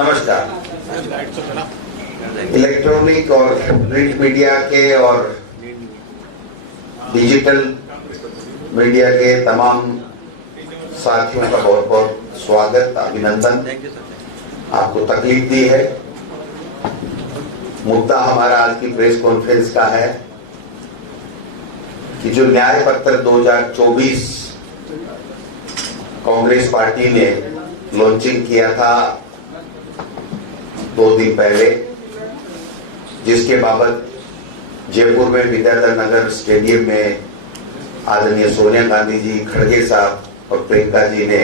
नमस्कार। इलेक्ट्रॉनिक और print media के और डिजिटल मीडिया के तमाम साथियों का बहुत बहुत स्वागत, अभिनंदन। आपको तकलीफ दी है। मुद्दा हमारा आज की प्रेस कॉन्फ्रेंस का है कि जो न्याय पत्र 2024 कांग्रेस पार्टी ने लॉन्चिंग किया था 2 दिन पहले, जिसके बाबत जयपुर में विद्याधर नगर स्टेडियम में आदरणीय सोनिया गांधी जी, खड़गे साहब और प्रियंका जी ने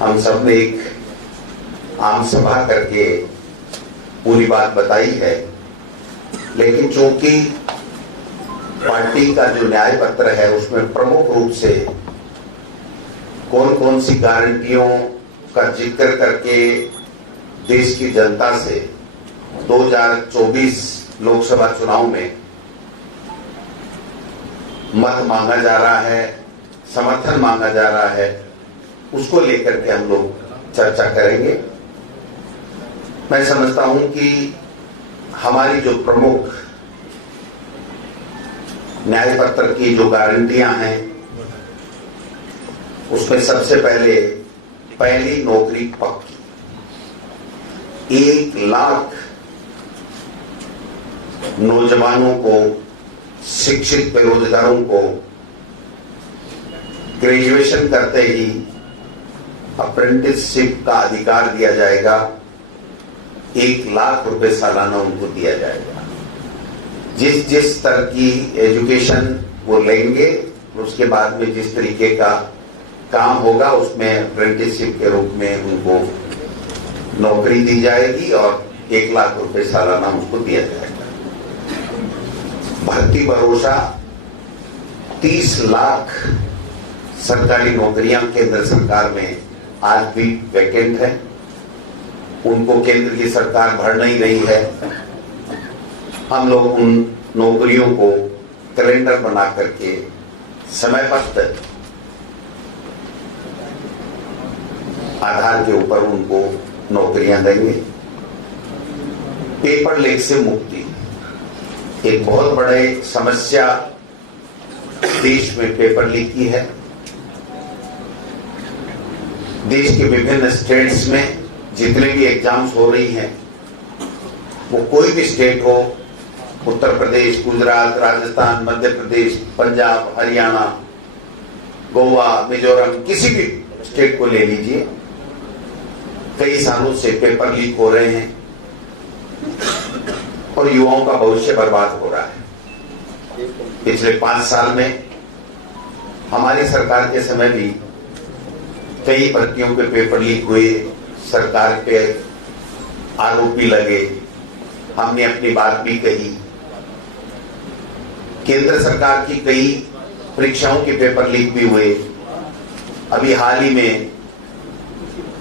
हम सब ने एक आम सभा करके पूरी बात बताई है। लेकिन चूंकि पार्टी का जो न्याय पत्र है उसमें प्रमुख रूप से कौन कौन सी गारंटियों का जिक्र करके देश की जनता से 2024 लोकसभा चुनाव में मत मांगा जा रहा है, समर्थन मांगा जा रहा है, उसको लेकर के हम लोग चर्चा करेंगे। मैं समझता हूं कि हमारी जो प्रमुख न्याय पत्र की जो गारंटियां हैं उसमें सबसे पहली नौकरी पक्की, 1 लाख नौजवानों को, शिक्षित बेरोजगारों को ग्रेजुएशन करते ही अप्रेंटिसशिप का अधिकार दिया जाएगा। 1 लाख रुपए सालाना उनको दिया जाएगा। जिस स्तर की एजुकेशन वो लेंगे उसके बाद में जिस तरीके का काम होगा उसमें अप्रेंटिसशिप के रूप में उनको नौकरी दी जाएगी और 1 लाख रुपए सालाना उनको दिया जाएगा। भर्ती भरोसा 30 लाख सरकारी नौकरियां केंद्र सरकार में आज भी वैकेंट है, उनको केंद्र की सरकार भर नहीं रही है। हम लोग उन नौकरियों को कैलेंडर बना करके समयबद्ध आधार के ऊपर उनको नौकरियां देंगे। पेपर लीक से मुक्ति एक बहुत बड़े समस्या देश में पेपर लीक की है। देश के विभिन्न स्टेट्स में जितने भी एग्जाम्स हो रही हैं, वो कोई भी स्टेट हो, उत्तर प्रदेश, गुजरात, राजस्थान, मध्य प्रदेश, पंजाब, हरियाणा, गोवा, मिजोरम, किसी भी स्टेट को ले लीजिए, कई सालों से पेपर लीक हो रहे हैं और युवाओं का भविष्य बर्बाद हो रहा है। पिछले 5 साल में हमारी सरकार के समय भी कई भर्तियों के पेपर लीक हुए, सरकार पे आरोप भी लगे, हमने अपनी बात भी कही। केंद्र सरकार की कई परीक्षाओं के पेपर लीक भी हुए। अभी हाल ही में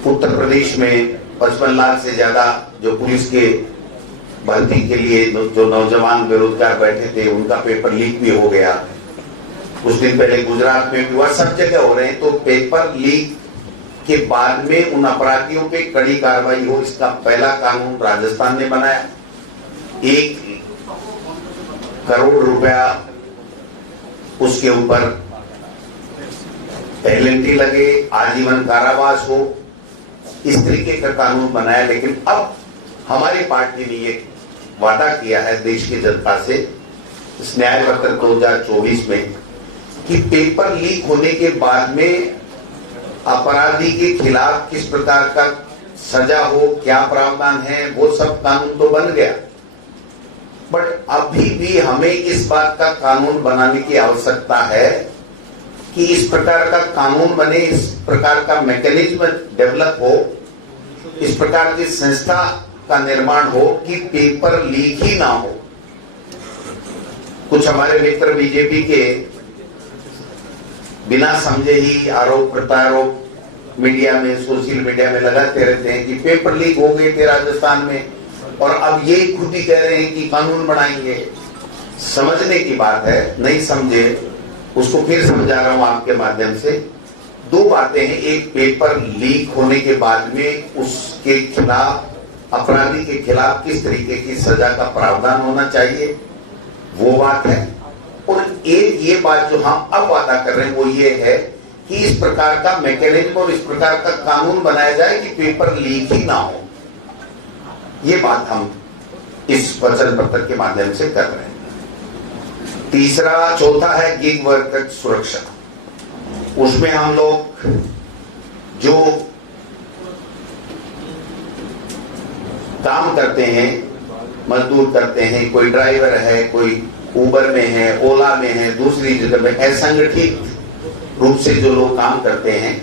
उत्तर प्रदेश में 55 लाख से ज्यादा जो पुलिस के भर्ती के लिए जो नौजवान बेरोजगार बैठे थे उनका पेपर लीक भी हो गया। कुछ दिन पहले गुजरात में भी हुआ, सब जगह हो रहे हैं। तो पेपर लीक के बाद में उन अपराधियों पे कड़ी कार्रवाई हो, इसका पहला कानून राजस्थान ने बनाया। 1 करोड़ रुपया उसके ऊपर पेनल्टी लगे, आजीवन कारावास हो, इस तरीके का कानून बनाया। लेकिन अब हमारी पार्टी ने ये वादा किया है देश की जनता से इस न्याय पत्र 2024 में कि पेपर लीक होने के बाद में अपराधी के खिलाफ किस प्रकार का सजा हो, क्या प्रावधान है, वो सब कानून तो बन गया। बट अभी भी हमें इस बात का कानून बनाने की आवश्यकता है कि इस प्रकार का कानून बने, इस प्रकार का मैकेनिज्म डेवलप हो, इस प्रकार की संस्था का निर्माण हो कि पेपर लीक ही ना हो। कुछ हमारे मित्र बीजेपी के बिना समझे ही आरोप प्रत्यारोप मीडिया में, सोशल मीडिया में लगाते रहते हैं कि पेपर लीक हो गए थे राजस्थान में और अब ये खुद ही कह रहे हैं कि कानून बनाएंगे। समझने की बात है, नहीं समझे उसको फिर समझा रहा हूं आपके माध्यम से। दो बातें हैं, एक पेपर लीक होने के बाद में उसके खिलाफ, अपराधी के खिलाफ किस तरीके की सजा का प्रावधान होना चाहिए, वो बात है। और एक ये बात जो हम अब वादा कर रहे हैं वो ये है कि इस प्रकार का मैकेनिज्म और इस प्रकार का कानून बनाया जाए कि पेपर लीक ही ना हो। ये बात हम इस वचन पत्र के माध्यम से कर रहे हैं। तीसरा, चौथा है गिग वर्कर सुरक्षा। उसमें हम लोग जो काम करते हैं, मजदूर करते हैं, कोई ड्राइवर है, कोई उबर में है, ओला में है, दूसरी जगह में, असंगठित रूप से जो लोग काम करते हैं,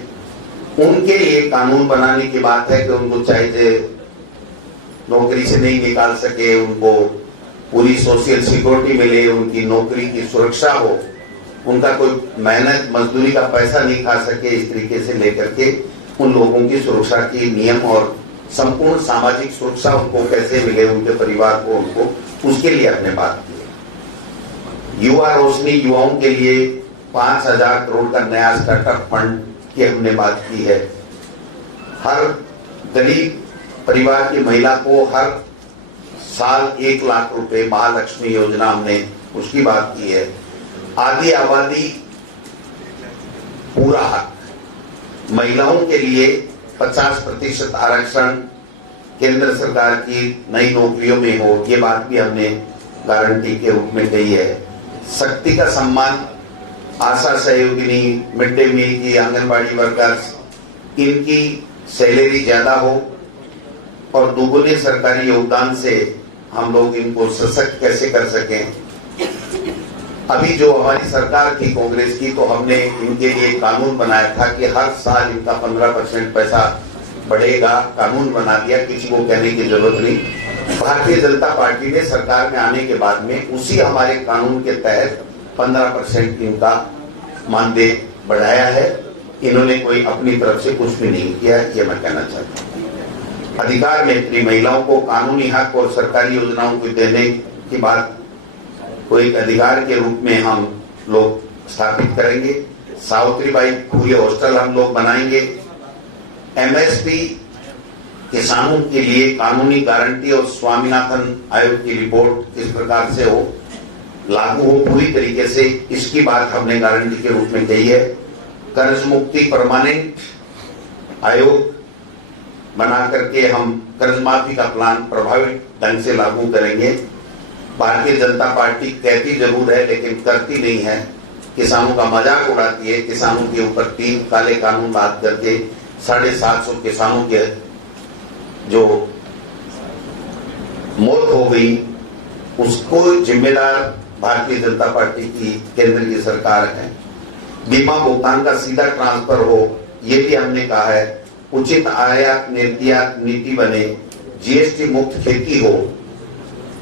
उनके लिए कानून बनाने की बात है कि उनको चाहे नौकरी से नहीं निकाल सके, उनको पूरी सोशल सिक्योरिटी मिले, उनकी नौकरी की सुरक्षा हो, उनका कोई मेहनत मजदूरी का पैसा नहीं खा सके, इस तरीके से लेकर के उन लोगों की सुरक्षा की नियम और संपूर्ण सामाजिक सुरक्षा उनको कैसे मिले, उनके परिवार को, उनको, उसके लिए हमने बात की है। युवा रोशनी, युवाओं के लिए 5,000 करोड़ का नया स्टार्टअप फंड की हमने बात की है। हर गरीब परिवार की महिला को हर साल 1 लाख रुपए महालक्ष्मी योजना, हमने उसकी बात की है। आदि आबादी पूरा हक, महिलाओं के लिए 50% आरक्षण केंद्र सरकार की नई नौकरियों में हो, ये बात भी हमने गारंटी के रूप में कही है। शक्ति का सम्मान, आशा सहयोगिनी, मिड डे मील की आंगनबाड़ी वर्कर्स, इनकी सैलरी ज्यादा हो और दोगुने सरकारी योगदान से हम लोग इनको सशक्त कैसे कर सकें। अभी जो हमारी सरकार थी कांग्रेस की, तो हमने इनके लिए कानून बनाया था कि हर साल इनका 15% पैसा बढ़ेगा, कानून बना दिया, किसी को कहने की जरूरत नहीं। भारतीय जनता पार्टी ने सरकार में आने के बाद में उसी हमारे कानून के तहत 15% इनका मानदेय बढ़ाया है। इन्होंने कोई अपनी तरफ से कुछ भी नहीं किया, ये मैं कहना चाहता हूँ। अधिकार में महिलाओं को कानूनी हक और सरकारी योजनाओं को देने की बात को एक अधिकार के रूप में हम लोग स्थापित करेंगे। सावित्रीबाई फुले हॉस्टल हम लोग बनाएंगे। एमएसपी किसानों के लिए कानूनी गारंटी और स्वामीनाथन आयोग की रिपोर्ट किस प्रकार से हो, लागू हो पूरी तरीके से, इसकी बात हमने गारंटी के रूप में कही है। कर्ज मुक्ति परमानेंट आयोग बना करके हम कर्ज माफी का प्लान प्रभावी ढंग से लागू करेंगे। भारतीय जनता पार्टी कहती जरूर है लेकिन करती नहीं है, किसानों का मजाक उड़ाती है। किसानों के ऊपर 3 काले कानून बात करके 750 किसानों के जो मौत हो गई, उसको जिम्मेदार भारतीय जनता पार्टी की केंद्र की सरकार है। बीमा भुगतान का सीधा ट्रांसफर हो, ये भी हमने कहा है। उचित आयात निर्यात नीति बने, जीएसटी मुक्त खेती हो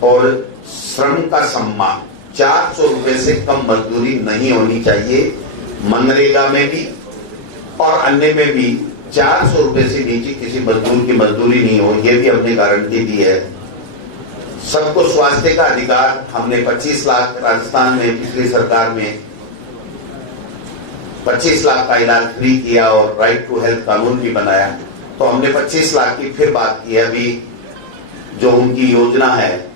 और श्रम का सम्मान। 400 रुपए से कम मजदूरी नहीं होनी चाहिए, मनरेगा में भी और अन्य में भी 400 रुपए से नीचे किसी मजदूर की मजदूरी नहीं हो, ये भी हमने गारंटी दी है। सबको स्वास्थ्य का अधिकार, हमने 25 लाख, राजस्थान में पिछली सरकार में 25 लाख का इलाज फ्री किया और राइट टू हेल्थ कानून भी बनाया। तो हमने 25 लाख की फिर बात की है। अभी जो उनकी योजना है,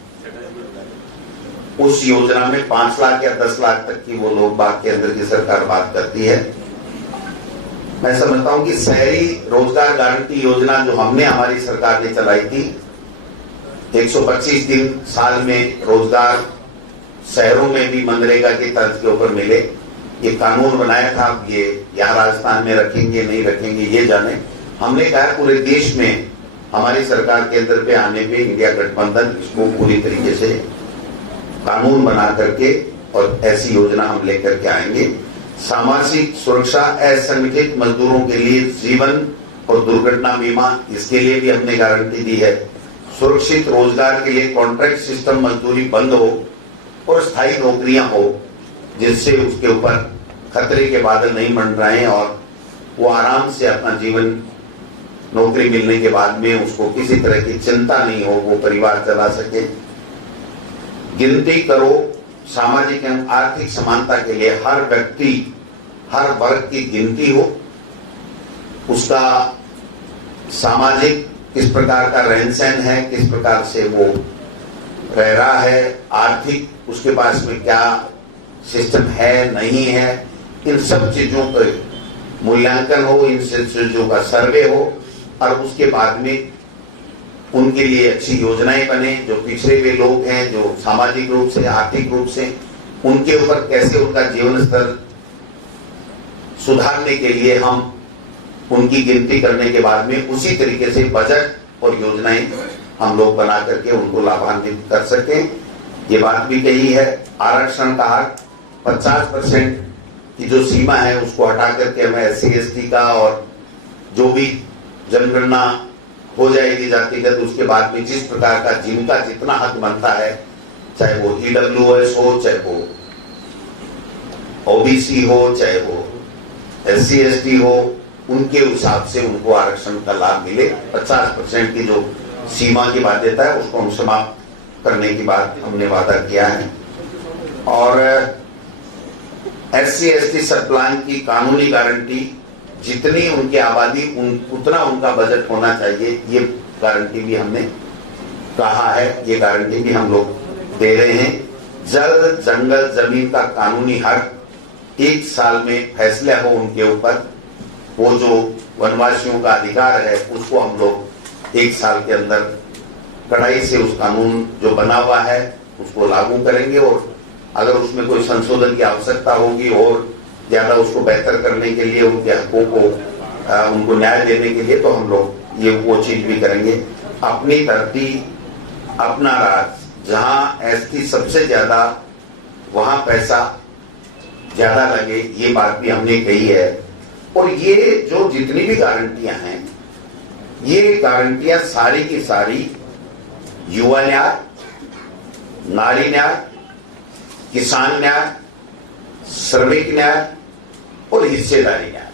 उस योजना में 5 लाख या 10 लाख तक की वो लोग बात केंद्र की सरकार बात करती है। मैं समझता हूं कि शहरी रोजगार गारंटी योजना जो हमने, हमारी सरकार ने चलाई थी, 125 दिन साल में रोजगार शहरों में भी मनरेगा के तर्ज के ऊपर मिले, ये कानून बनाया था। अब ये यहाँ राजस्थान में रखेंगे नहीं रखेंगे ये जाने। हमने कहा पूरे देश में हमारी सरकार केंद्र पे आने पे इंडिया गठबंधन इसको पूरी तरीके से कानून बना करके और ऐसी योजना हम लेकर के आएंगे। सामाजिक सुरक्षा, असंगठित मजदूरों के लिए जीवन और दुर्घटना बीमा, इसके लिए भी हमने गारंटी दी है। सुरक्षित रोजगार के लिए कॉन्ट्रैक्ट सिस्टम मजदूरी बंद हो और स्थायी नौकरियां हो, जिससे उसके ऊपर खतरे के बादल नहीं मंडराएं और वो आराम से अपना जीवन, नौकरी मिलने के बाद में उसको किसी तरह की चिंता नहीं हो, वो परिवार चला सके। गिनती करो, सामाजिक एवं आर्थिक समानता के लिए हर व्यक्ति, हर वर्ग की गिनती हो उसका सामाजिक किस प्रकार का रहन सहन है, किस प्रकार से वो रह रहा है, आर्थिक उसके पास में क्या सिस्टम है नहीं है, इन सब चीजों पर मूल्यांकन हो, इन सब चीजों का सर्वे हो और उसके बाद में उनके लिए अच्छी योजनाएं बने। जो पिछड़े हुए लोग हैं, जो सामाजिक रूप से आर्थिक रूप से, उनके ऊपर कैसे उनका जीवन स्तर सुधारने के लिए हम उनकी गिनती करने के बाद में उसी तरीके से बजट और योजनाएं हम लोग बना करके उनको लाभान्वित कर सकें। ये बात भी कही है, आरक्षण का हक 50% की जो सीमा है उसको हटा करके हमें SC/ST का और जो भी जनगणना हो जाएगी जातिगत, उसके बाद में जिस प्रकार का जिनका जितना हक बनता है, चाहे वो EWS हो, चाहे वो OBC हो, चाहे वो SC/ST हो, उनके हिसाब से उनको आरक्षण का लाभ मिले। 50% की जो सीमा की बाध्यता है उसको हम समाप्त करने की बात हमने वादा किया है। और SC/ST सब प्लान की कानूनी गारंटी, जितनी उनकी आबादी उतना उनका बजट होना चाहिए, ये गारंटी भी हमने कहा है, ये गारंटी भी हम लोग दे रहे हैं। जल, जंगल, जमीन का कानूनी हक 1 साल में फैसला हो उनके ऊपर, वो जो वनवासियों का अधिकार है उसको हम लोग 1 साल के अंदर कड़ाई से उस कानून जो बना हुआ है उसको लागू करेंगे। और अगर उसमें कोई संशोधन की आवश्यकता होगी और ज्यादा उसको बेहतर करने के लिए, उनके हकों को उनको न्याय देने के लिए, तो हम लोग ये वो चीज भी करेंगे। अपनी धरती, अपना राज, जहां ST सबसे ज्यादा वहां पैसा ज्यादा लगे, ये बात भी हमने कही है। और ये जो जितनी भी गारंटियां हैं, ये गारंटियां सारी की सारी युवा न्याय, नारी न्याय, किसान न्याय, श्रमिक न्याय और हिस्सेदारी न्याय,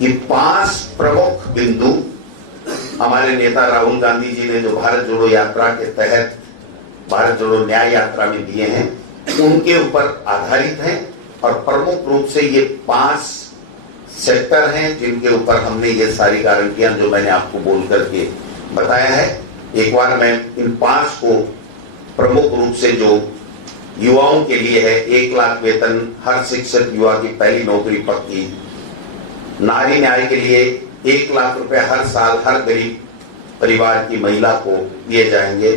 ये 5 प्रमुख बिंदु हमारे नेता राहुल गांधी जी ने जो भारत जोड़ो यात्रा के तहत भारत जोड़ो न्याय यात्रा में दिए हैं, उनके ऊपर आधारित हैं। और प्रमुख रूप से ये 5 सेक्टर हैं जिनके ऊपर हमने ये सारी गारंटियां जो मैंने आपको बोल करके बताया है। एक बार मैं इन 5 को प्रमुख रूप से जो युवाओं के लिए है, 1 लाख वेतन, हर शिक्षित युवा की पहली नौकरी पक्की, नारी न्याय के लिए 1 लाख रुपए हर साल हर गरीब परिवार की महिला को दिए जाएंगे।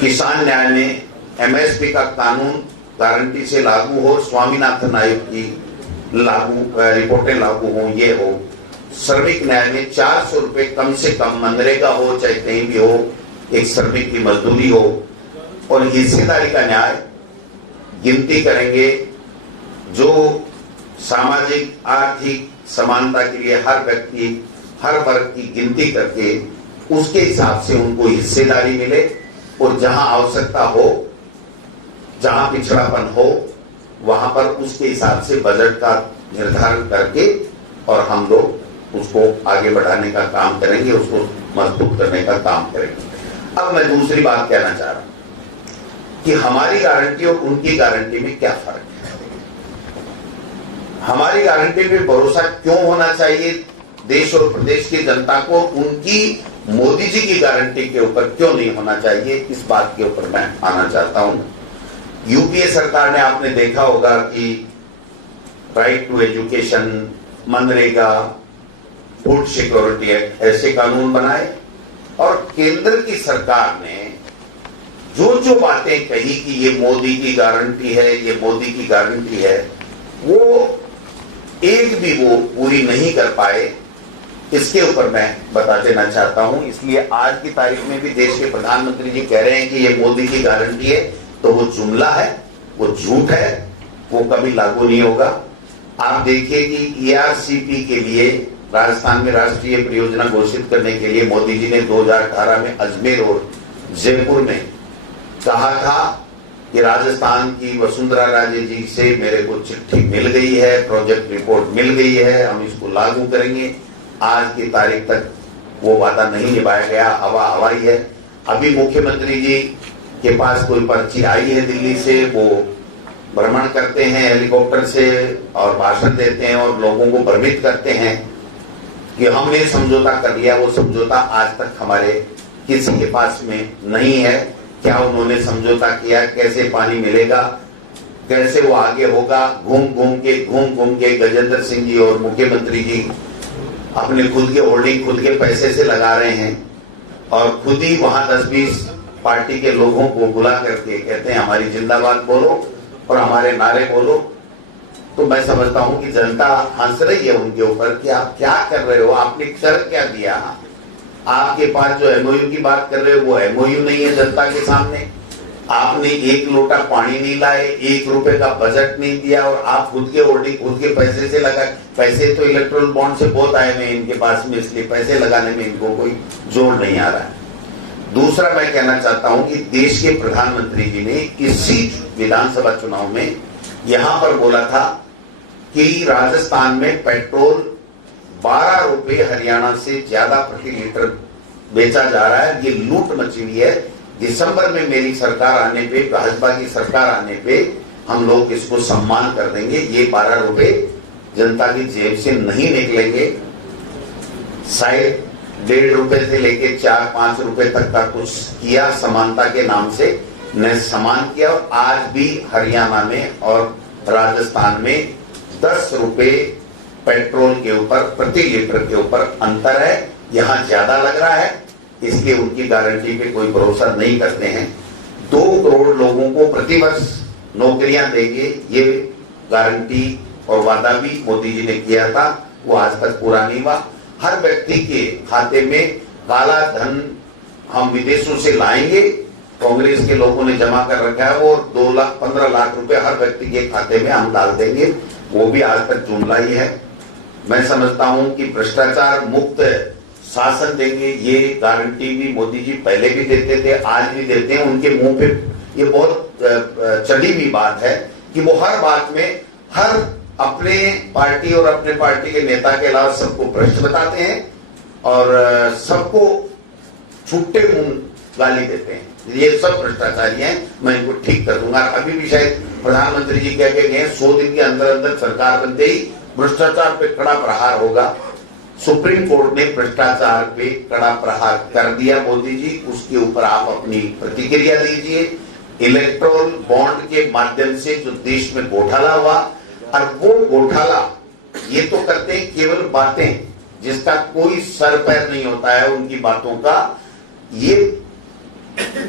किसान न्याय में MSP का कानून गारंटी से लागू हो, स्वामीनाथन आयोग की रिपोर्टें लागू हो, ये हो। श्रमिक न्याय में 400 रुपए कम से कम मनरेगा हो, चाहे कहीं भी हो, एक श्रमिक की मजदूरी हो। और हिस्सेदारी का न्याय, गिनती करेंगे जो सामाजिक आर्थिक समानता के लिए हर व्यक्ति, हर वर्ग की गिनती करके उसके हिसाब से उनको हिस्सेदारी मिले। और जहां आवश्यकता हो, जहां पिछड़ापन हो, वहां पर उसके हिसाब से बजट का निर्धारण करके और हम लोग उसको आगे बढ़ाने का काम करेंगे, उसको मजबूत करने का काम करेंगे। अब मैं दूसरी बात कहना चाह रहा हूं कि हमारी गारंटी और उनकी गारंटी में क्या फर्क है। हमारी गारंटी में भरोसा क्यों होना चाहिए देश और प्रदेश की जनता को, उनकी मोदी जी की गारंटी के ऊपर क्यों नहीं होना चाहिए, इस बात के ऊपर मैं आना चाहता हूं। यूपीए सरकार ने, आपने देखा होगा कि right to education, MNREGA, food security act, ऐसे कानून बनाए। और केंद्र की सरकार ने जो जो बातें कही कि ये मोदी की गारंटी है, ये मोदी की गारंटी है, वो एक भी वो पूरी नहीं कर पाए। इसके ऊपर मैं बता देना चाहता हूं। इसलिए आज की तारीख में भी देश के प्रधानमंत्री जी कह रहे हैं कि ये मोदी की गारंटी है, तो वो जुमला है, वो झूठ है, वो कभी लागू नहीं होगा। आप देखिए कि ERCP के लिए राजस्थान में राष्ट्रीय परियोजना घोषित करने के लिए मोदी जी ने 2018 में अजमेर और जयपुर में कहा था कि राजस्थान की वसुंधरा राजे जी से मेरे को चिट्ठी मिल गई है, प्रोजेक्ट रिपोर्ट मिल गई है, हम इसको लागू करेंगे। आज की तारीख तक वो वादा नहीं निभाया गया, हवा हवाई है। अभी मुख्यमंत्री जी के पास कोई पर्ची आई है दिल्ली से, वो भ्रमण करते हैं हेलीकॉप्टर से और भाषण देते हैं और लोगों को भ्रमित करते हैं कि हमने समझौता कर लिया, वो समझौता आज तक हमारे किसी के पास में नहीं है। क्या उन्होंने समझौता किया, कैसे पानी मिलेगा, कैसे वो आगे होगा, घूम घूम के गजेंद्र सिंह जी और मुख्यमंत्री जी अपने खुद के होल्डिंग खुद के पैसे से लगा रहे हैं और खुद ही वहां 10-20 पार्टी के लोगों को बुला करके कहते हैं हमारी जिंदाबाद बोलो और हमारे नारे बोलो। तो मैं समझता हूं कि जनता हंस रही है उनके ऊपर कि आप क्या कर रहे हो, आपने शर्त क्या दिया, आपके पास जो एमओयू की बात कर रहे हो वो एमओयू नहीं है जनता के सामने, आपने एक लोटा पानी नहीं लाए, 1 रुपए का बजट नहीं दिया और आप खुद के होल्डिंग खुद के पैसे से लगा। पैसे तो इलेक्ट्रल बॉन्ड से बहुत आए हैं इनके पास में, इसलिए पैसे लगाने में इनको कोई जोर नहीं आ रहा है। दूसरा मैं कहना चाहता हूं कि देश के प्रधानमंत्री जी ने इसी विधानसभा चुनाव में यहां पर बोला था कि राजस्थान में पेट्रोल 12 रुपए हरियाणा से ज्यादा प्रति लीटर बेचा जा रहा है, ये लूट मची हुई है। दिसंबर में मेरी सरकार आने पे, भाजपा की सरकार आने पे हम लोग इसको सम्मान कर देंगे। ये 12 रुपए जनता की जेब से नहीं निकलेंगे। शायद 1.5 रुपए से लेके 4-5 रुपए तक का कुछ किया समानता के नाम से, ने समान किया। और आज भी हरियाणा में और राजस्थान में 10 रुपए पेट्रोल के ऊपर प्रति लीटर के ऊपर अंतर है। यहां ज्यादा लग रहा है, इसलिए उनकी गारंटी पे कोई भरोसा नहीं करते हैं। 2 करोड़ लोगों को प्रतिवर्ष नौकरियां देंगे, ये गारंटी और वादा भी मोदी जी ने किया था, वो आज तक पूरा नहीं हुआ। हर व्यक्ति के खाते में काला धन हम विदेशों से लाएंगे, कांग्रेस के लोगों ने जमा कर रखा है, वो 2-15 लाख रुपए हर व्यक्ति के खाते में हम डाल देंगे, वो भी आज तक जुमला ही है। मैं समझता हूं कि भ्रष्टाचार मुक्त शासन देंगे, ये गारंटी भी मोदी जी पहले भी देते थे, आज भी देते हैं। उनके मुंह पे ये बहुत चढ़ी हुई बात है कि वो हर बात में हर अपने पार्टी और अपने पार्टी के नेता के अलावा सबको भ्रष्ट बताते हैं और सबको छुट्टे मुंह गाली देते हैं। ये सब भ्रष्टाचारी हैं, मैं इनको ठीक कर दूंगा। अभी भी शायद प्रधानमंत्री जी कह के गए 100 दिन के अंदर अंदर सरकार बनते ही भ्रष्टाचार पे कड़ा प्रहार होगा। सुप्रीम कोर्ट ने भ्रष्टाचार पे कड़ा प्रहार कर दिया मोदी जी, उसके ऊपर आप अपनी प्रतिक्रिया दीजिए। इलेक्ट्रोल बॉन्ड के माध्यम से जो देश में घोटाला हुआ, और वो घोटाला ये तो करते हैं केवल बातें, जिसका कोई सर पैर नहीं होता है उनकी बातों का। ये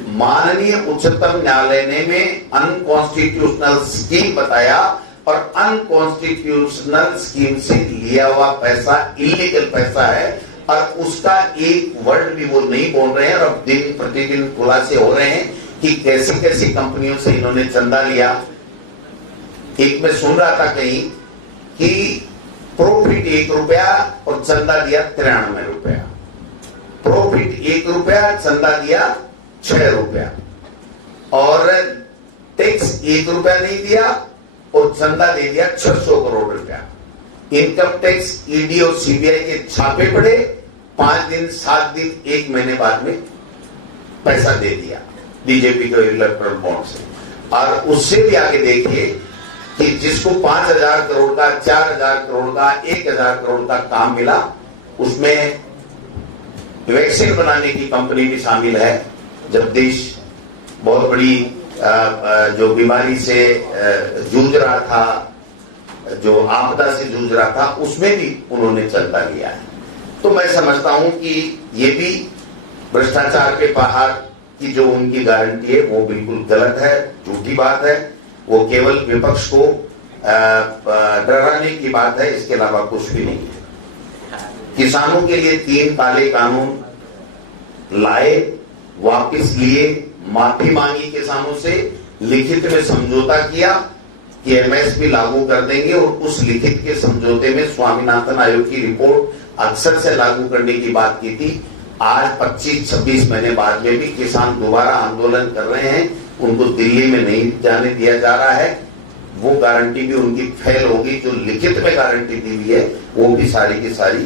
माननीय उच्चतम न्यायालय ने में अनकॉन्स्टिट्यूशनल स्कीम बताया और अनकॉन्स्टिट्यूशनल स्कीम से लिया हुआ पैसा इलीगल पैसा है और उसका एक वर्ड भी वो नहीं बोल रहे हैं। और अब दिन प्रतिदिन खुलासे हो रहे हैं कि कैसी कैसी कंपनियों से इन्होंने चंदा लिया। एक मैं सुन रहा था कहीं कि प्रॉफिट 1 रुपया और चंदा दिया 93 रुपया, प्रॉफिट 1 रुपया, चंदा दिया 6 रुपया, और टैक्स 1 रुपया नहीं दिया और चंदा दे दिया 600 करोड़ रुपया। इनकम टैक्स, ईडी और सीबीआई के छापे पड़े, 5 दिन 7 दिन 1 महीने बाद में पैसा दे दिया बीजेपी के इलेक्ट्रल बॉन्ड से। और उससे भी आगे देखिए कि जिसको 5,000 करोड़ का, 4,000 करोड़ का, 1,000 करोड़ का काम मिला, उसमें वैक्सीन बनाने की कंपनी भी शामिल है। जब देश बहुत बड़ी जो बीमारी से जूझ रहा था, जो आपदा से जूझ रहा था, उसमें भी उन्होंने चंदा लिया है। तो मैं समझता हूं कि ये भी भ्रष्टाचार के बाहर की जो उनकी गारंटी है वो बिल्कुल गलत है, झूठी बात है। वो केवल विपक्ष को डराने की बात है, इसके अलावा कुछ भी नहीं है। किसानों के लिए 3 काले कानून लाए, वापस लिए, माफी मांगी किसानों से, लिखित में समझौता किया कि एमएसपी लागू कर देंगे और उस लिखित के समझौते में स्वामीनाथन आयोग की रिपोर्ट अक्सर से लागू करने की बात की थी। आज 25-26 महीने बाद में भी किसान दोबारा आंदोलन कर रहे हैं, उनको दिल्ली में नहीं जाने दिया जा रहा है। वो गारंटी भी उनकी फेल होगी, जो लिखित में गारंटी दी हुई है वो भी सारी की सारी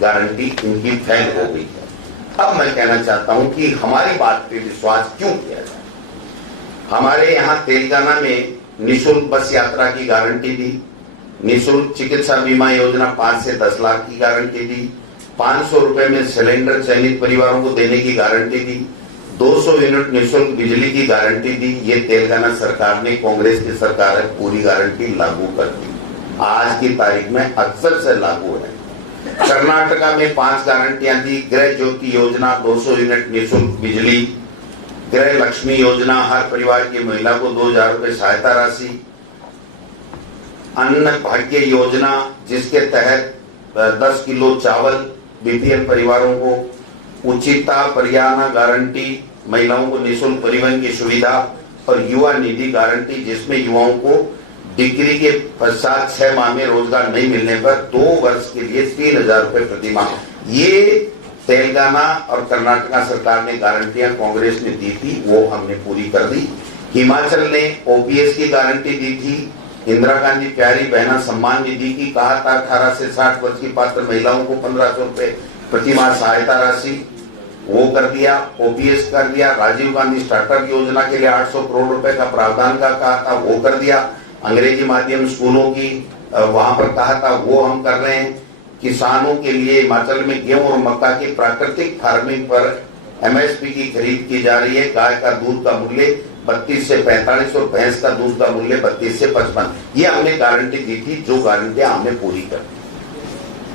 गारंटी उनकी फेल हो गई है। अब मैं कहना चाहता हूं कि हमारी बात पे विश्वास क्यों किया जाए। हमारे यहाँ तेलंगाना में निःशुल्क बस यात्रा की गारंटी दी, निःशुल्क चिकित्सा बीमा योजना 5 से 10 लाख की गारंटी दी, 500 रुपए में सिलेंडर चयनित परिवारों को देने की गारंटी दी, 200 यूनिट निःशुल्क बिजली की गारंटी दी। ये तेलंगाना सरकार ने, कांग्रेस की सरकार है, पूरी गारंटी लागू कर दी। आज की तारीख में अक्सर से लागू है। कर्नाटका में 5 गारंटियां दी, गृह ज्योति योजना 200 यूनिट निःशुल्क बिजली, गृह लक्ष्मी योजना हर परिवार की महिला को 2000 रुपए सहायता राशि, अन्न भाग्य योजना जिसके तहत 10 किलो चावल बीपीएल परिवारों को, उचिता परियाना गारंटी महिलाओं को निःशुल्क परिवहन की सुविधा, और युवा निधि गारंटी जिसमें युवाओं को डिग्री के पश्चात 6 माह में रोजगार नहीं मिलने पर 2 वर्ष के लिए 3000 रुपए प्रति माह। ये तेलंगाना और कर्नाटका सरकार ने गारंटियां कांग्रेस ने दी थी, वो हमने पूरी कर दी। हिमाचल ने ओपीएस की गारंटी दी थी, इंदिरा गांधी प्यारी बहना सम्मान निधि की कहा था 18 से 60 वर्ष की पात्र महिलाओं को 1500 रुपए प्रति माह सहायता राशि, वो कर दिया, ओपीएस कर दिया। राजीव गांधी स्टार्टअप योजना के लिए 800 करोड़ रुपए का प्रावधान का कहा था, वो कर दिया। अंग्रेजी माध्यम स्कूलों की वहां पर कहा था, वो हम कर रहे हैं। किसानों के लिए हिमाचल में गेहूं और मक्का की प्राकृतिक फार्मिंग पर एमएसपी की खरीद की जा रही है। गाय का दूध का मूल्य 32 से 45 और भैंस का दूध का मूल्य 32 से 55। ये हमने गारंटी दी थी, जो गारंटियां हमने पूरी कर दी।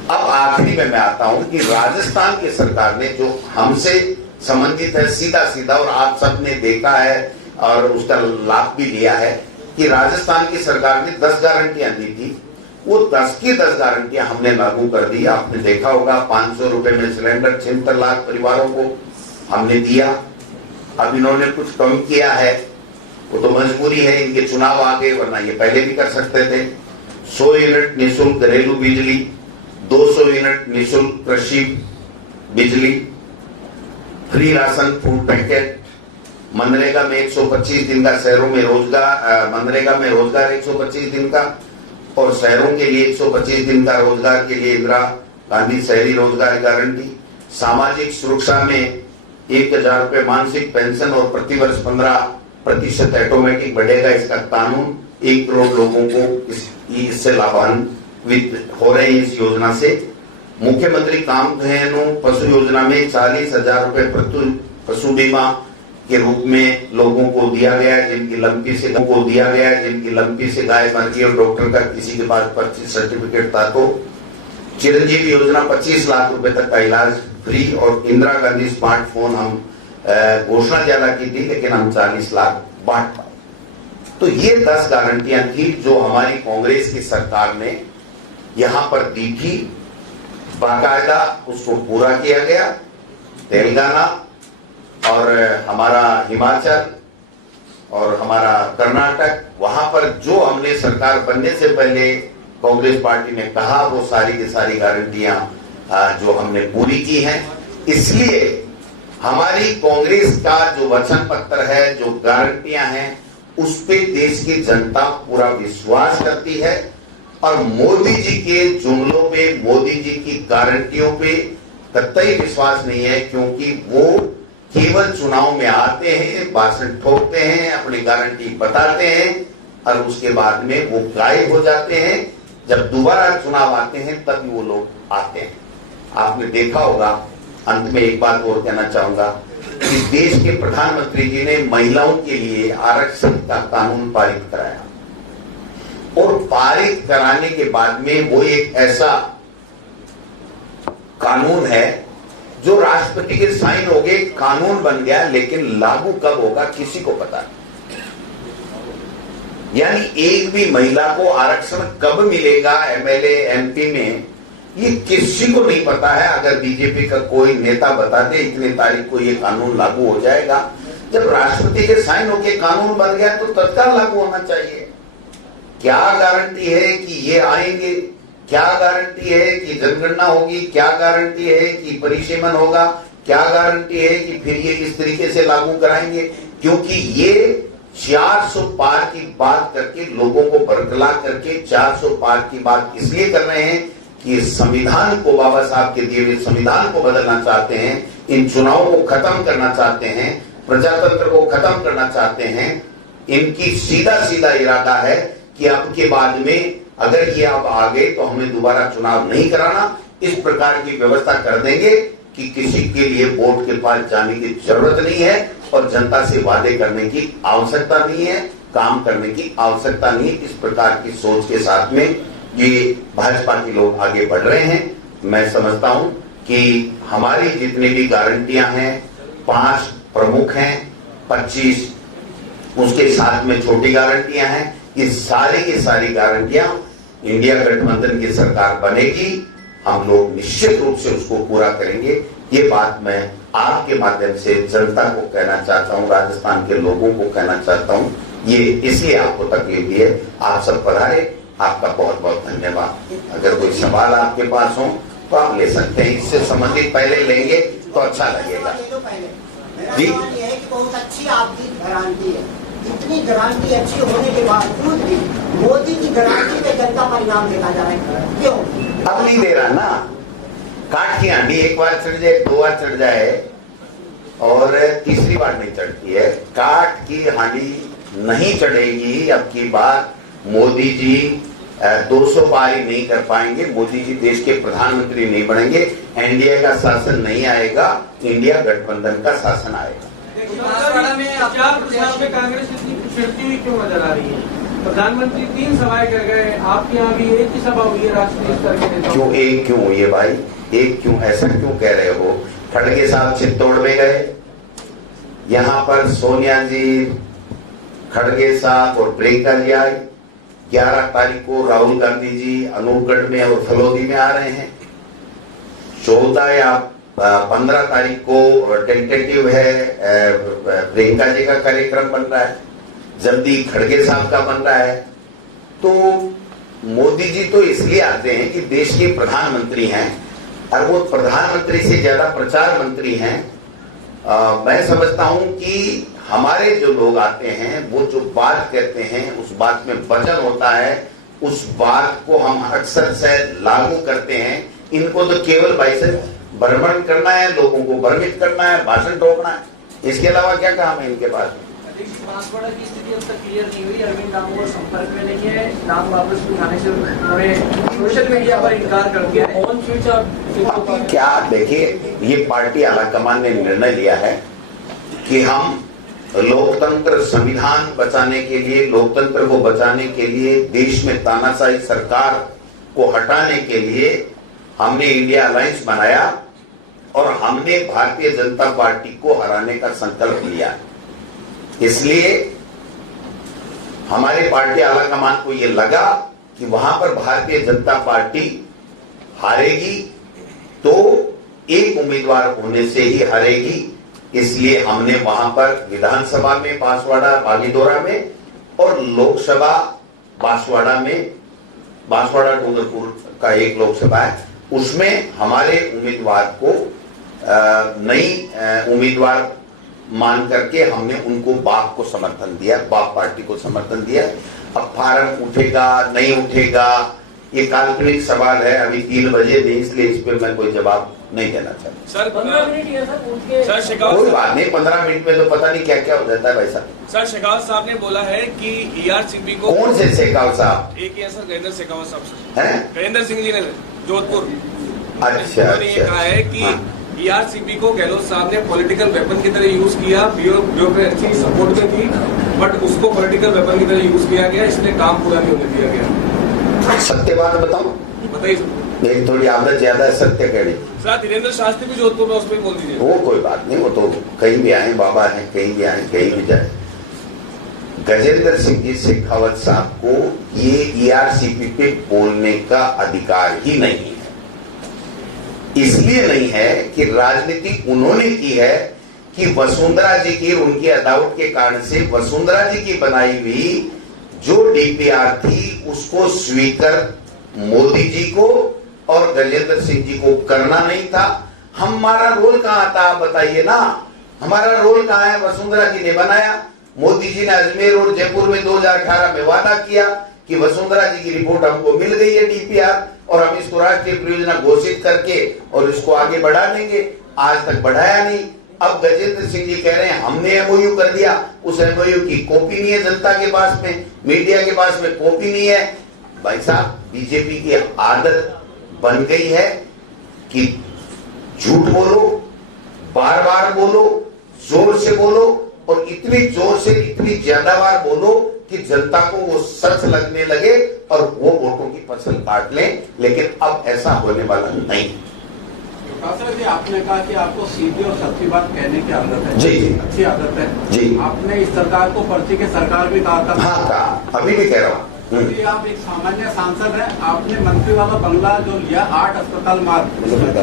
अब आखिरी में मैं आता हूं कि राजस्थान की सरकार ने, जो हमसे संबंधित है सीधा सीधा, और आप सबने देखा है और उसका लाभ भी लिया है, कि राजस्थान की सरकार ने 10 गारंटियां दी थी। वो 10 की 10 गारंटियां हमने लागू कर दी। आपने देखा होगा 500 रुपए में सिलेंडर 76 लाख परिवारों को हमने दिया। अब इन्होंने कुछ कम किया है, वो तो मजबूरी है, इनके चुनाव आ गए, वरना ये पहले भी कर सकते थे। 100 यूनिट निःशुल्क घरेलू बिजली, 200 यूनिट निःशुल्क कृषि बिजली, free ration food packet, MNREGA में 125 दिन का शहरों में रोजगार, मनरेगा में रोजगार 125 दिन का, और शहरों के लिए 125 दिन का रोजगार के लिए इंदिरा गांधी शहरी रोजगार गारंटी। सामाजिक सुरक्षा में 1000 रुपए मानसिक पेंशन, और प्रतिवर्ष 15% ऑटोमेटिक बढ़ेगा इसका कानून। 1 करोड़ लोगों को इससे लाभान्वित हो रहे हैं इस योजना से। मुख्यमंत्री कामधेनु पशु योजना में 40,000 रुपए पशु बीमा के रूप में लोगों को दिया गया है, जिनकी लंपी से गाय मर गई और डॉक्टर का किसी के पास पर्ची सर्टिफिकेट था तो। चिरंजीवी योजना 25 लाख रुपए तक का इलाज फ्री, और इंदिरा गांधी स्मार्टफोन हम घोषणा ज्यादा की थी, लेकिन हम 40 लाख बांट पाए। तो ये 10 गारंटियां थी जो हमारी कांग्रेस की सरकार ने यहां पर दी थी। बाकायदा उसको पूरा किया गया। तेलंगाना और हमारा हिमाचल और हमारा कर्नाटक, वहां पर जो हमने सरकार बनने से पहले कांग्रेस पार्टी ने कहा, वो सारी की सारी गारंटियां जो हमने पूरी की हैं। इसलिए हमारी कांग्रेस का जो वचन पत्र है, जो गारंटियां हैं, उस पे देश की जनता पूरा विश्वास करती है। और मोदी जी के जुमलों पे, मोदी जी की गारंटियों पे कतई विश्वास नहीं है, क्योंकि वो केवल चुनाव में आते हैं, भाषण ठोकते हैं, अपनी गारंटी बताते हैं, और उसके बाद में वो गायब हो जाते हैं। जब दोबारा चुनाव आते हैं तभी वो लोग आते हैं। आपने देखा होगा। अंत में एक बात और कहना चाहूंगा कि देश के प्रधानमंत्री जी ने महिलाओं के लिए आरक्षण का कानून पारित कराया, और पारित कराने के बाद में वो एक ऐसा कानून है जो राष्ट्रपति के साइन हो गए, कानून बन गया, लेकिन लागू कब होगा किसी को पता नहीं। यानी एक भी महिला को आरक्षण कब मिलेगा एमएलए एमपी में, ये किसी को नहीं पता है। अगर बीजेपी का कोई नेता बता दे इतनी तारीख को ये कानून लागू हो जाएगा, जब राष्ट्रपति के साइन होके कानून बन गया तो तत्काल लागू होना चाहिए। क्या गारंटी है कि ये आएंगे? क्या गारंटी है कि जनगणना होगी? क्या गारंटी है कि परिसीमन होगा? क्या गारंटी है कि फिर ये इस तरीके से लागू कराएंगे? क्योंकि ये 400 पार की बात करके, लोगों को बरगला करके 400 पार की बात इसलिए कर रहे हैं कि संविधान को, बाबा साहब के दिए हुए संविधान को बदलना चाहते हैं, इन चुनावों को खत्म करना चाहते हैं, प्रजातंत्र को खत्म करना चाहते हैं। इनकी सीधा सीधा इरादा है कि अब के बाद में अगर ये अब आ गए तो हमें दोबारा चुनाव नहीं कराना, इस प्रकार की व्यवस्था कर देंगे कि किसी के लिए वोट के पास जाने की जरूरत नहीं है और जनता से वादे करने की आवश्यकता नहीं है, काम करने की आवश्यकता नहीं है। इस प्रकार की सोच के साथ में ये भाजपा के लोग आगे बढ़ रहे हैं। मैं समझता हूं कि हमारी जितनी भी गारंटियां हैं, 5 प्रमुख हैं, 25 उसके साथ में छोटी गारंटियां हैं, ये सारी की सारी गारंटियां इंडिया गठबंधन की सरकार बनेगी, हम लोग निश्चित रूप से उसको पूरा करेंगे। ये बात मैं आपके माध्यम से जनता को कहना चाहता हूं, राजस्थान के लोगों को कहना चाहता हूं। ये इसलिए आपको तकलीफ दी है। आप सब पधारे, आपका बहुत बहुत धन्यवाद। अगर कोई सवाल आपके पास हो तो आप ले सकते हैं, इससे संबंधित पहले लेंगे तो अच्छा लगेगा। जी, ये है कि बहुत अच्छी आपकी गारंटी है। इतनी गारंटी अच्छी होने के बावजूद भी मोदी की गारंटी पे जनता परिणाम देखा जा रहा है, क्यों? अब नहीं दे रहा ना। काट की आंधी एक बार चढ़ जाए, 2 बार चढ़ जाए और तीसरी बार नहीं चढ़ती है। काट की हांडी नहीं चढ़ेगी। अब की बार मोदी जी 200 पार ही नहीं कर पाएंगे। मोदी जी देश के प्रधानमंत्री नहीं बनेंगे। एनडीए का शासन नहीं आएगा, इंडिया गठबंधन का शासन आएगा। प्रचार में कांग्रेस इतनी पिछड़ती हुई क्यों नजर आ रही है? प्रधानमंत्री 3 सभाएं कर गए, आपके यहाँ भी एक ही सभा हुई है राष्ट्रीय स्तर के नेताओं। क्यों एक क्यों हुई है भाई? एक क्यों? ऐसा क्यों कह रहे हो? खड़गे साहब चित्तौड़ में गए, यहाँ पर सोनिया जी, खड़गे साहब और प्रियंका जी आए। 11 तारीख को राहुल गांधी जी अनूपगढ़ में और फलोदी में आ रहे हैं। 14 या 15 तारीख को टेंटेटिव है, प्रियंका जी का कार्यक्रम बन रहा है, जल्दी खड़गे साहब का बन रहा है। तो मोदी जी तो इसलिए आते हैं कि देश के प्रधानमंत्री हैं और वो प्रधानमंत्री से ज्यादा प्रचार मंत्री हैं। मैं समझता हूं कि हमारे जो लोग आते हैं वो जो बात कहते हैं उस बात में वजन होता है, उस बात को हम अक्सर से लागू करते हैं। इनको तो केवल भ्रमण करना है, लोगों को भ्रमित करना है, भाषण रोकना है, इसके अलावा क्या काम है इनके पास? बांसवाड़ा की स्थिति अब तक क्लियर नहीं हुई। अरविंद डामोर संपर्क में नहीं है, नाम वापस उठाने से उन्होंने सोशल मीडिया पर इनकार कर दिया है। ऑन फ्यूचर क्या देखिए, ये पार्टी आलाकमान ने निर्णय लिया है कि हम लोकतंत्र, संविधान बचाने के लिए, लोकतंत्र को बचाने के लिए, देश में तानाशाही सरकार को हटाने के लिए हमने इंडिया अलायंस बनाया और हमने भारतीय जनता पार्टी को हराने का संकल्प लिया। इसलिए हमारी पार्टी आलाकमान को यह लगा कि वहां पर भारतीय जनता पार्टी हारेगी तो एक उम्मीदवार होने से ही हारेगी। इसलिए हमने वहां पर विधानसभा में बांसवाड़ा, बागीदोरा में और लोकसभा बांसवाड़ा में, बांसवाड़ा डूंगरपुर का एक लोकसभा है, उसमें हमारे उम्मीदवार को नई उम्मीदवार मान करके हमने उनको बाप को समर्थन दिया, बाप पार्टी को समर्थन दिया। अब फार्म उठेगा नहीं उठेगा ये काल्पनिक सवाल है, अभी 3 बजे नहीं, इसलिए इस पर मैं कोई जवाब नहीं देना चाहता। सर 15 मिनट है सर, शेखावत कोई बात नहीं, 15 मिनट में तो पता नहीं क्या क्या हो जाता है भाई साहब। सर शेखावत साहब ने बोला है कि ईआरसीपी को, कौन से शेखावत साहब? एक ही है सर, गजेंद्र शेखावत साहब हैं? गजेंद्र सिंह जी ने जोधपुर, अच्छा, उन्होंने ये कहा है कि ईआरसीपी को गहलोत साहब ने पॉलिटिकल वेपन की तरह यूज किया, ब्यूरोक्रेसी सपोर्ट में थी, बट उसको पॉलिटिकल वेपन की तरह यूज किया गया, इसलिए काम पूरा नहीं होने दिया गया। सत्य बात बताओ, बताइए। मेरी थोड़ी आदत ज्यादा है सत्य कहने। सर धीरेन्द्र शास्त्री भी जोधपुर में, उस पर बोल दीजिए। वो कोई बात नहीं, वो तो कहीं भी आए, बाबा है, कहीं भी आए, कहीं भी जाए। गजेंद्र सिंह जी शेखावत साहब को ये ईआरसीपी पे बोलने का अधिकार ही नहीं है। इसलिए नहीं है कि राजनीति उन्होंने की है कि वसुंधरा जी की, उनकी अदावट के कारण से वसुंधरा जी की बनाई हुई जो डीपीआर थी उसको स्वीकार मोदी जी को और गजेंद्र सिंह जी को करना नहीं था। हमारा रोल कहां था बताइए ना, हमारा रोल कहां है? वसुंधरा जी ने बनाया, मोदी जी ने अजमेर और जयपुर में 2018 में वादा किया कि वसुंधरा जी की रिपोर्ट हमको मिल गई है डीपीआर और हम इसको राष्ट्रीय परियोजना घोषित करके और इसको आगे बढ़ा देंगे। आज तक बढ़ाया नहीं। अब गजेंद्र सिंह जी कह रहे हैं हमने एमओयू कर दिया, उस एमओयू की कॉपी नहीं है जनता के पास में, मीडिया के पास में कॉपी नहीं है। भाई साहब, बीजेपी की आदत बन गई है कि झूठ बोलो, बार बार बोलो, जोर से बोलो और इतनी जोर से इतनी ज्यादा बार बोलो कि जनता को वो सच लगने लगे और वो वोटों की फसल काट लें। लेकिन अब ऐसा होने वाला नहीं। जी, आपने कहा कि आपको सीधी और सच्ची बात कहने की आदत है। जी जी, अच्छी आदत है जी। आपने इस सरकार को पर्ची के सरकार भी कहा था। हाँ कहा, अभी भी कह रहा हूँ। जी, आप एक सामान्य सांसद हैं, आपने मंत्री वाला बंगला जो लिया 8 अस्पताल मार्ग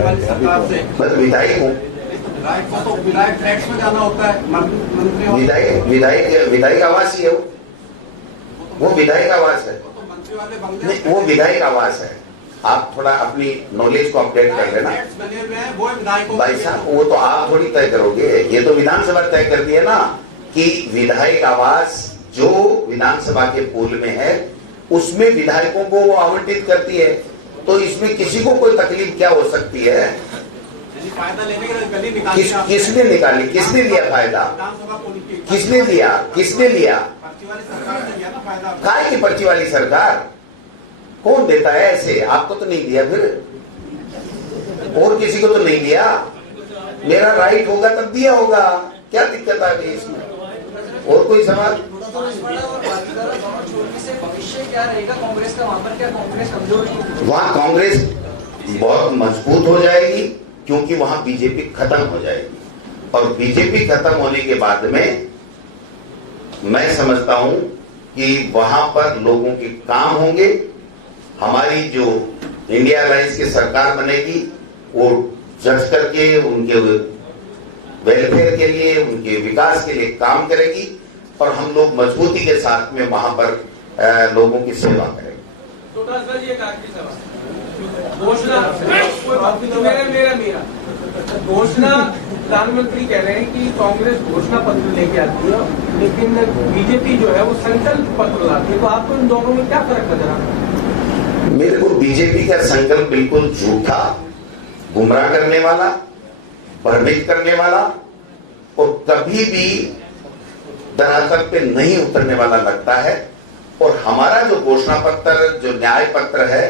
वाली सरकार से। मैं तो विधायक हूँ। विधायक को तो विधायक टैक्स में जाना होता है, मंत्री विधायक आवास ही है वो विधायक आवास है। तो मंत्री वाले बंगले नहीं, वो विधायक आवास है। आप थोड़ा अपनी नॉलेज को अपडेट कर लेना टैक्स बने हुए हैं, वो विधायकों भाई साहब। वो तो आप थोड़ी तय करोगे, ये तो विधानसभा तय कर दी है ना कि विधायक आवास जो विधानसभा के पूल में है उसमें विधायकों को वो आवंटित करती है। तो इसमें किसी को कोई तकलीफ क्या हो सकती है? फायदा लेने के लिए गली निकाली किसने निकाली? किसने लिया फायदा? विधानसभा पुल की किसने लिया? पर्ची वाली सरकार ने लिया ना फायदा। काय की पर्ची वाली सरकार? कौन देता है ऐसे? आपको तो नहीं दिया, फिर और किसी को तो नहीं दिया। मेरा राइट होगा तब दिया होगा, क्या दिक्कत आ गई इसमें? और कोई सवाल? भविष्य क्या रहेगा कांग्रेस का? वहाँ पर क्या कांग्रेस कमजोर नहीं? वहां कांग्रेस बहुत मजबूत हो जाएगी क्योंकि वहां बीजेपी खत्म हो जाएगी। और बीजेपी खत्म होने के बाद में मैं समझता हूं कि वहां पर लोगों के काम होंगे। हमारी जो इंडिया अलायंस की सरकार बनेगी वो जज करके उनके वेलफेयर के लिए, उनके विकास के लिए काम करेगी और हम लोग मजबूती के साथ में वहां पर लोगों की सेवा करेंगे। घोषणा प्रधानमंत्री कह रहे हैं कि कांग्रेस घोषणा पत्र लेके आती है लेकिन बीजेपी जो है वो संकल्प पत्र लाती है। तो आपको इन दोनों में क्या फर्क नजर आता है? मेरे को बीजेपी का संकल्प बिल्कुल झूठा, गुमराह करने वाला, भ्रमित करने वाला और कभी भी धरातल पे नहीं उतरने वाला लगता है। और हमारा जो घोषणा पत्र, जो न्याय पत्र है,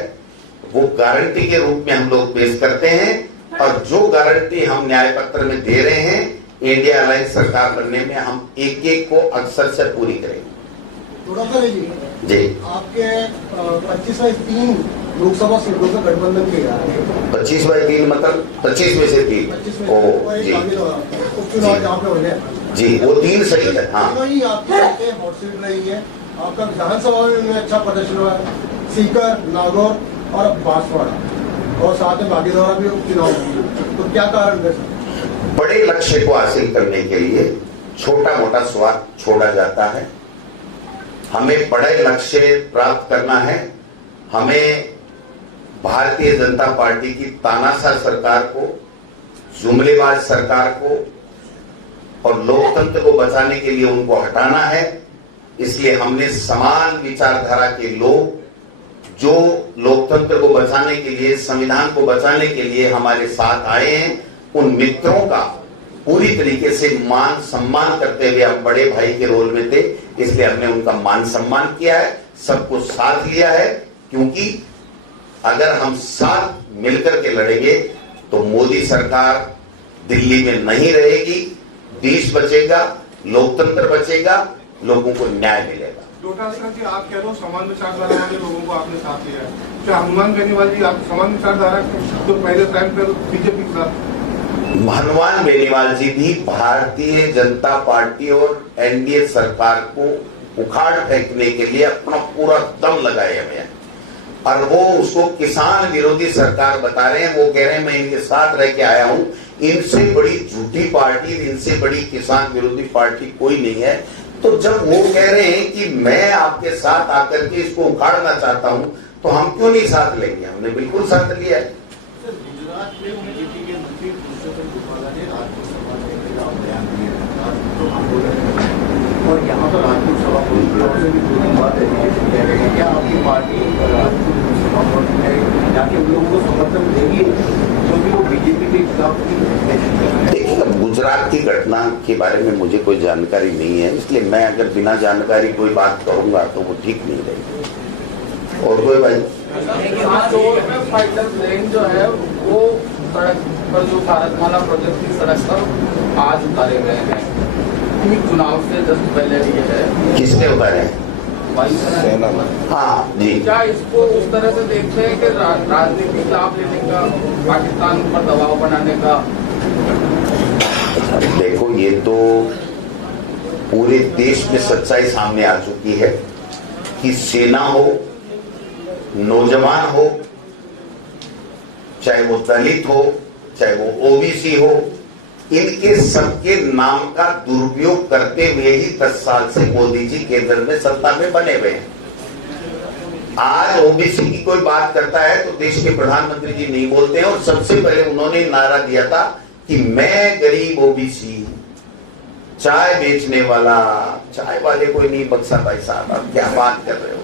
वो गारंटी के रूप में हम लोग पेश करते हैं और जो गारंटी हम न्याय पत्र में दे रहे हैं इंडिया अलायंस सरकार बनने में हम एक एक को अक्सर से पूरी करेंगे। थोड़ा सा जी, आपके 25/3 लोकसभा सीटों का गठबंधन किया है। 25/3 मतलब 25 में से 3। 25 में ओ जी उपचुनाव जहाँ पे होने जी, वो 3 सही है। हाँ, तीनों ही आपकी हॉट सीट रही है। आपका विधानसभा में अच्छा प्रदर्शन हुआ है, सीकर, नागौर और अब बांसवाड़ा और साथ में बागीदौरा भी उपचुनाव हुए। तो क्या कारण है? बड़े लक्ष्य को हासिल करने के लिए छोटा मोटा स्वार्थ छोड़ा जाता है। हमें बड़े लक्ष्य प्राप्त करना है। हमें भारतीय जनता पार्टी की तानाशाह सरकार को, जुमलेबाज सरकार को और लोकतंत्र को बचाने के लिए उनको हटाना है। इसलिए हमने समान विचारधारा के लोग जो लोकतंत्र को बचाने के लिए, संविधान को बचाने के लिए हमारे साथ आए हैं, उन मित्रों का पूरी तरीके से मान सम्मान करते हुए हम बड़े भाई के रोल में थे, इसलिए हमने उनका मान सम्मान किया है, सबको साथ लिया है। क्योंकि अगर हम साथ मिलकर के लड़ेंगे तो मोदी सरकार दिल्ली में नहीं रहेगी, देश बचेगा, लोकतंत्र बचेगा, लोगों को न्याय मिलेगा। डोटासरा जी, आप कह रहे हो समान विचारधारा वाले लोगों को आपने साथ लिया है। क्या हनुमान बेनीवाल जी आप समान विचारधारा जो पहले टाइम पर बीजेपी के साथ? हनुमान बेनीवाल जी भी भारतीय जनता पार्टी और एनडीए सरकार को उखाड़ फेंकने के लिए अपना पूरा दम लगाए हुए हैं और वो उसको किसान विरोधी सरकार बता रहे हैं। वो कह रहे हैं मैं इनके साथ रह के आया हूं, इनसे बड़ी झूठी पार्टी, इनसे बड़ी किसान विरोधी पार्टी कोई नहीं है। तो जब वो कह रहे हैं कि मैं आपके साथ आकर के इसको उखाड़ना चाहता हूं तो हम क्यों नहीं साथ लेंगे? हमने बिल्कुल साथ लिया है। गुजरात में बीजेपी के मंत्री पुरुषोत्तम रूपाला ने राजपूत सभा में बयान दिए और यहाँ पर राजपूत सभा को भी पूरी बात है। क्या आपकी पार्टी राजपूत सभा में जाके उन लोगों को समर्थन देगी क्योंकि वो बीजेपी के खिलाफ? देखिए, अब गुजरात की घटना के बारे में मुझे कोई जानकारी नहीं है, इसलिए मैं अगर बिना जानकारी कोई बात करूंगा तो वो ठीक नहीं रहेगी। और कोई भाई फाइटर प्लेन जो है वो सड़क पर जो भारतमाला प्रोजेक्ट की सड़क पर आज उतारे गए हैं, चुनाव से जस्ट पहले ये है, किसने उतारे? वायुसेना। हाँ जी। क्या इसको उस तरह से देखते हैं कि राजनीतिक लाभ लेने का, पाकिस्तान पर दबाव बनाने का? देखो, ये तो पूरे देश में सच्चाई सामने आ चुकी है कि सेना हो, नौजवान हो, चाहे वो दलित हो, चाहे वो ओबीसी हो, इनके सबके नाम का दुरुपयोग करते हुए ही 10 साल से मोदी जी केंद्र में सत्ता में बने हुए हैं। आज ओबीसी की कोई बात करता है तो देश के प्रधानमंत्री जी नहीं बोलते हैं, और सबसे पहले उन्होंने नारा दिया था कि मैं गरीब ओबीसी, चाय बेचने वाला, चाय वाले कोई नहीं बख्शा भाई साहब, आप क्या बात कर रहे हो?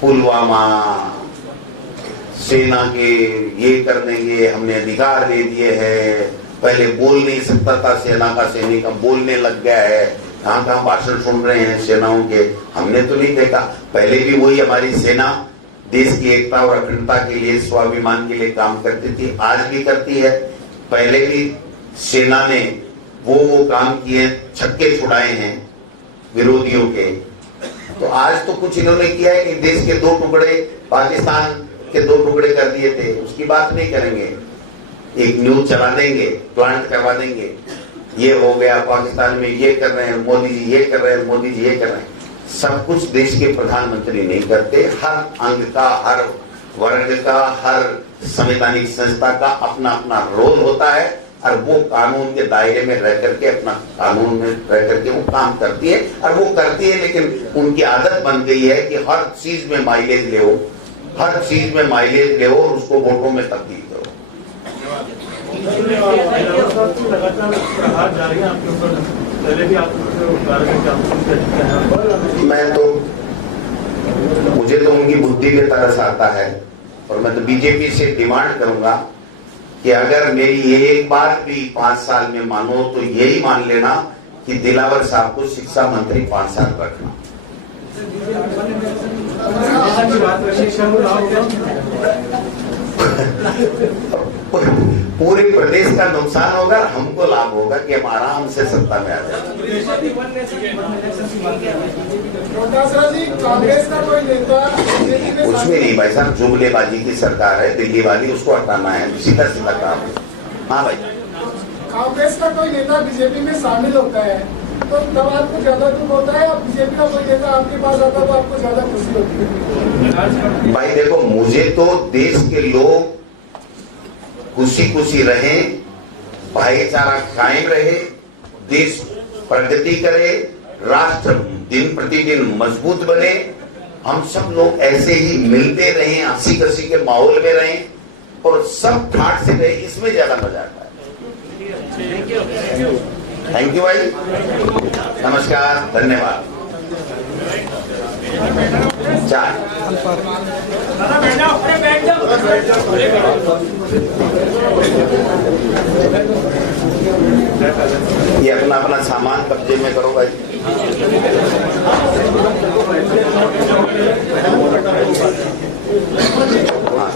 पुलवामा, सेना के ये कर देंगे, हमने अधिकार दे दिए हैं, पहले बोल नहीं सकता था सेना का सैनिक, अब बोलने लग गया है, कहां कहां भाषण सुन रहे हैं सेनाओं के, हमने तो नहीं देखा। पहले भी वही हमारी सेना देश की एकता और अखंडता के लिए, स्वाभिमान के लिए काम करती थी, आज भी करती है। पहले भी सेना ने वो काम किए, छक्के छुड़ाए हैं विरोधियों के। तो आज तो कुछ इन्होंने किया है कि देश के 2 टुकड़े, पाकिस्तान के 2 टुकड़े कर दिए थे, उसकी बात नहीं करेंगे, एक न्यूज चला देंगे, प्लांट करवा देंगे, ये हो गया पाकिस्तान में, ये कर रहे हैं मोदी जी, ये कर रहे हैं मोदी जी, ये कर रहे हैं। सब कुछ देश के प्रधानमंत्री नहीं करते। हर अंग का, हर वर्ग का, हर संवैधानिक संस्था का अपना अपना रोल होता है, और वो कानून के दायरे में रह करके, अपना कानून में रह करके वो काम करती है, और वो करती है। लेकिन उनकी आदत बन गई है कि हर चीज में माइलेज ले, हर चीज में माइलेज ले और उसको वोटों में तब्दील करो। लगातार प्रहार जारी है आपके ऊपर, पहले भी आप मैं तो, मुझे तो उनकी बुद्धि में तरस आता है, और मैं तो बीजेपी से डिमांड करूंगा कि अगर मेरी एक बात भी 5 साल में मानो तो यही मान लेना कि दिलावर साहब को शिक्षा मंत्री 5 साल रखना। पूरे प्रदेश का नुकसान होगा, हमको लाभ होगा कि हम आराम से सत्ता में आ जाए। कांग्रेस का कोई नेता कुछ भी नहीं भाई साहब, जुमलेबाजी की सरकार है दिल्ली वाली, उसको हटाना है, सीधा सीधा काम है। हाँ भाई, कांग्रेस का कोई नेता बीजेपी में शामिल होता है तो तब आपको ज्यादा दुख होता है, और बीजेपी का कोई नेता आपके पास आता है तो आपको ज्यादा खुशी होती है? भाई देखो, मुझे तो देश के लोग खुशी खुशी रहें, भाईचारा कायम रहे, देश प्रगति करे, राष्ट्र दिन प्रतिदिन मजबूत बने, हम सब लोग ऐसे ही मिलते रहें, हंसी खुशी के माहौल में रहें, और सब ठाट से रहे, इसमें ज्यादा मजा आता है। थैंक यू भाई, नमस्कार, धन्यवाद। चाय ये अपना अपना सामान कब्जे में करो भाई। हाँ,